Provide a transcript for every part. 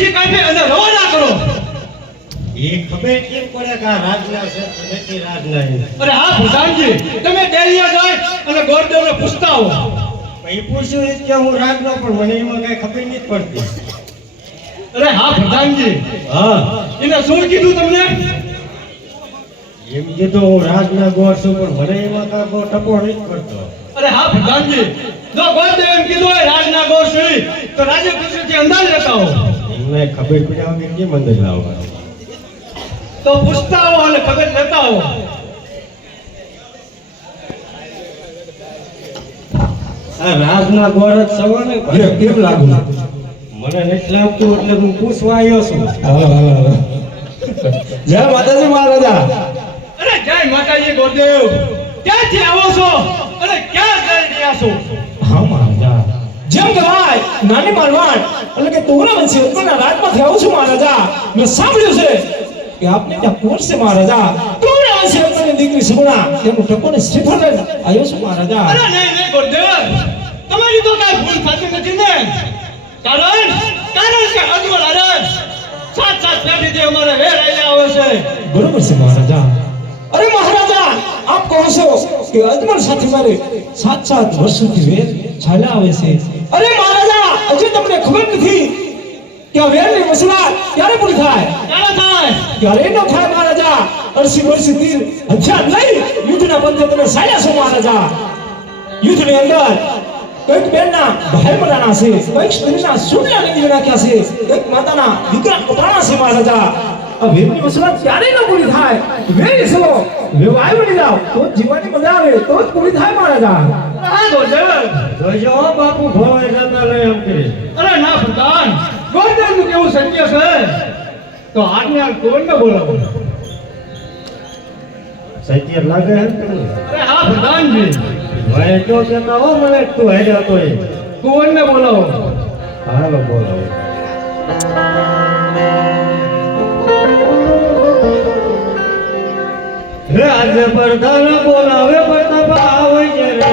પછી કાઢે અને રવાના કરો. એ ખબર કેમ પડે કે આ રાજના છે નથી રાજના એ? અરે હા પ્રધાનજી, તમે ડેલીએ જાય અને ગોરદેવને પૂછતા હો. એ પૂછ્યું એ કે હું રાજનો, પણ મને એમાં કઈ ખબર નથી પડતી. અરે હા પ્રધાનજી, હા એને શું કીધું તમને? એમ કીધું હું રાજના ગોર છું, પણ મને એમાં કઈ બહુ ટપો નથી પડતો. અરે હા પ્રધાનજી, જો ગોરદેવ એમ કીધું હોય રાજના ગોર છે તો રાજ્ય પુત્રથી અંદાજ લેતા હો. એમને ખબર પડ્યા વગર કેમ અંદર લાવવા? તો પૂછતા હો અને ખબર લેતા હો. આ રાજના ગોર જ છો ને? કેમ લાગુ? મને નથી લાગતું એટલે હું પૂછવા આવ્યો છું. હાલો. જય માતાજી મહારાજા. અરે જય માતાજી ગોરદેવ, ક્યાંથી આવો છો અને ક્યાં જઈ રહ્યા છો? હા મહારાજા, જેમ કહેવાય નાની મારવાડ એટલે કે તોરા વંશી ઉત્પન્નના રાજમાંથી આવું છું મહારાજા. મેં સાંભળ્યું છે કે આપને ત્યાં કોણ છે મહારાજા? તોરા વંશી ઉત્પન્નની દીકરી સુગુણા તેનું ટકોને શ્રીફળ લઈને આવ્યો છું મહારાજા. અરે નહીં ગોરદેવ, તમારી તો કઈ ભૂલ થતી નથી ને? કારણ કે અજમલ અરે સાત પેઢીથી અમારે વેર આવ્યા આવે છે. બરોબર છે મહારાજા. અરે મહારાજા, આપ કહો છો કે અજમલ સાથે મારે 7 વર્ષોથી વેર ચાલ્યા આવે છે. અરે મહારાજા, હજી તમને ખબર નથી કે આ વેરની મસલા ક્યારે પૂરી થાય? ક્યારે થાય? ક્યારે ન થાય મહારાજા. 80 વર્ષથી તીર હથિયાર લઈ યુદ્ધના પંથે તમે ચાલ્યા છો મહારાજા. યુદ્ધની અંદર કઈક બેનના ભાઈ મરાણા છે, કઈક સ્ત્રીના સુનિયા નીકળી નાખ્યા છે, કઈક માતાના દીકરા કપાણા છે મહારાજા. આ વેરની મસલા ક્યારે ન પૂરી થાય? વેરી છો વેવાય બની જાવ તો જીવવાની મજા આવે, તો જ પૂરી થાય મહારાજા. હા ગોરદેવ, જોજો હો બાપુ ભવાઈ જતા નહીં એમ કરી. અરે ના પ્રધાન, ગોરદેવનું કેવું સત્ય છે તો આજ્ઞા કોઈને બોલાવો. સત્ય લાગે હે તમને? અરે હા પ્રધાનજી, ભાઈ તો કેતા હો મને તું હેડે હતો એ. કોઈને બોલાવો. હાલો બોલો. રે આજે પ્રધાન બોલાવે પ્રતાપ આવે છે રે.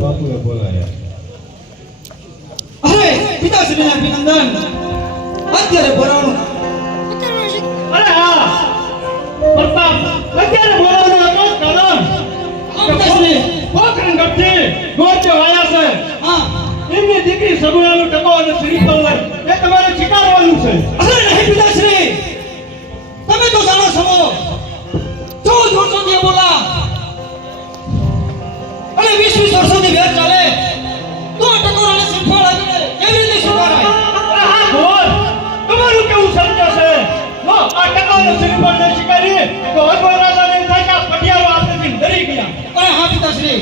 બાપુએ બોલાયા. અરે પિતાશ્રીના અભિનંદન. અત્યારે બોલાવવાનું. અરે હા પ્રતાપ, અત્યારે બોલાવવાનો હતો કારણ પિતાશ્રી પોખરણ ગઢથી ગોરદેવ આવ્યા છે. હા, એમની દીકરી સગુણાનું ટકો અને શ્રીફળ લઈ એ તમારે સ્વીકારવાનું છે. અરે નહીં પિતાશ્રી, તમે તો જાણો છો 14 વર્ષોથી બોલા અને 20 વર્ષોથી વેર ચાલે તો ટકોરાને શ્રીફળ આવીને કેવી રીતે સ્વીકારાય? અરે હા ગોર, તમારું કેવું સત્ય છે? નો આ ટકાનો શ્રીફળ ને સ્વીકારી તો અજવા રાજાને થાય કે પટિયારો આપણે ડરી ગયા. અરે હા પિતાશ્રી,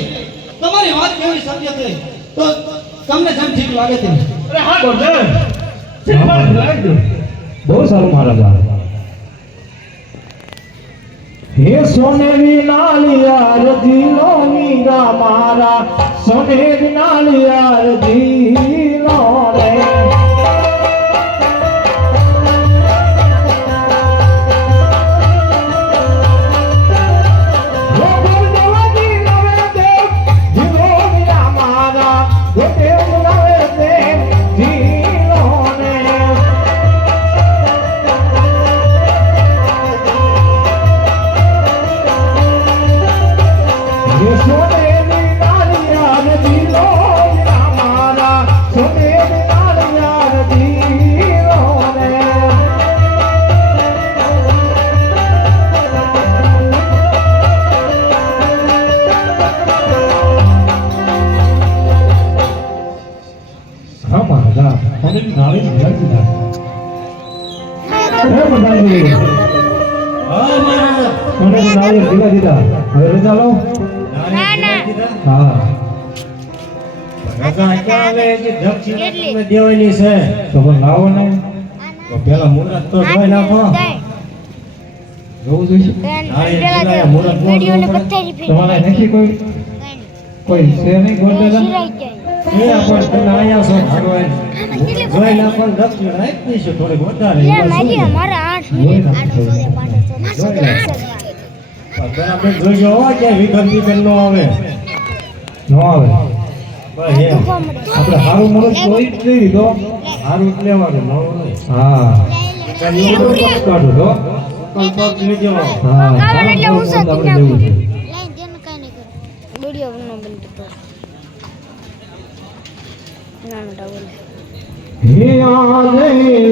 તમારી વાત કેવી એવી શક્ય થઈ તો તમને જેમ ઠીક લાગે તેમ. અરે હા ગોરધન સિનેમા લાવી દો. બહુ સારું મહારાજા. હે સોનેરી નાળિયાર જીલો મીરા મારા સોનેરી નાળિયાર જીલો રે દેવાની છે તો લાવો ને તો પેલા મુહૂર્ત તો જોઈ નાખો. જોવું જોઈશે તમારે નથી કોઈ છે નહીં ગોંડલા એ આપણે પેલા આયા છો ભગવાન જોઈ નાખો ને દક્ષિણ આપી દઈશું થોડી વધારે બરાબર જોઈજો હોય કે વિઘન નો આવે નો આવે. આપણે સારું મુહૂર્ત કોઈ જ નહીં તો સારું જ લેવાનું નવું નહીં. હા કાઢું તો પગ લેજો. હા આપણે લેવું છે.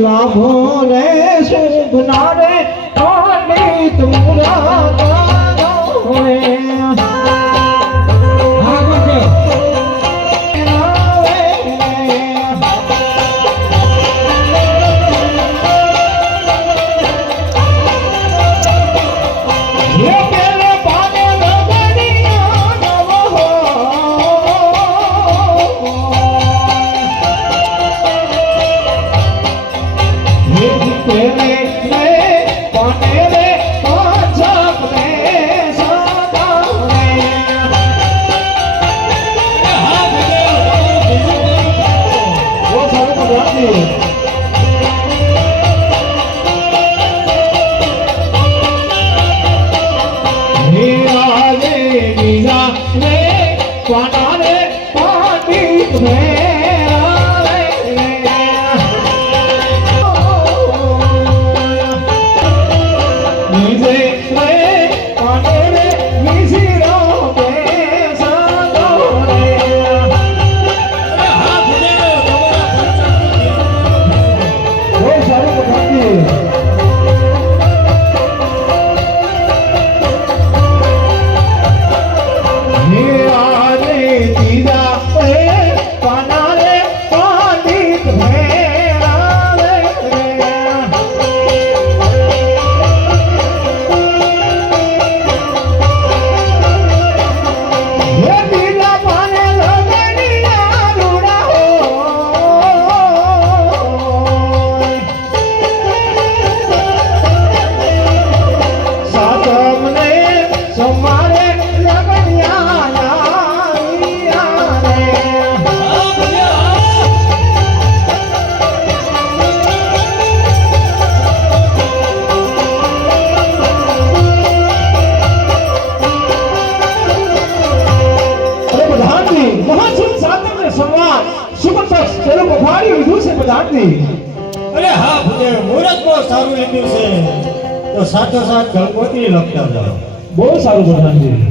લાભો રે શુભ નારે પંડિત અરે હા ભૂદેવ મુહૂર્ત બહુ સારું લીધું છે તો સાચો સાચ ગણપતિ લખતા જાઓ. બહુ સારું પ્રધાનજી.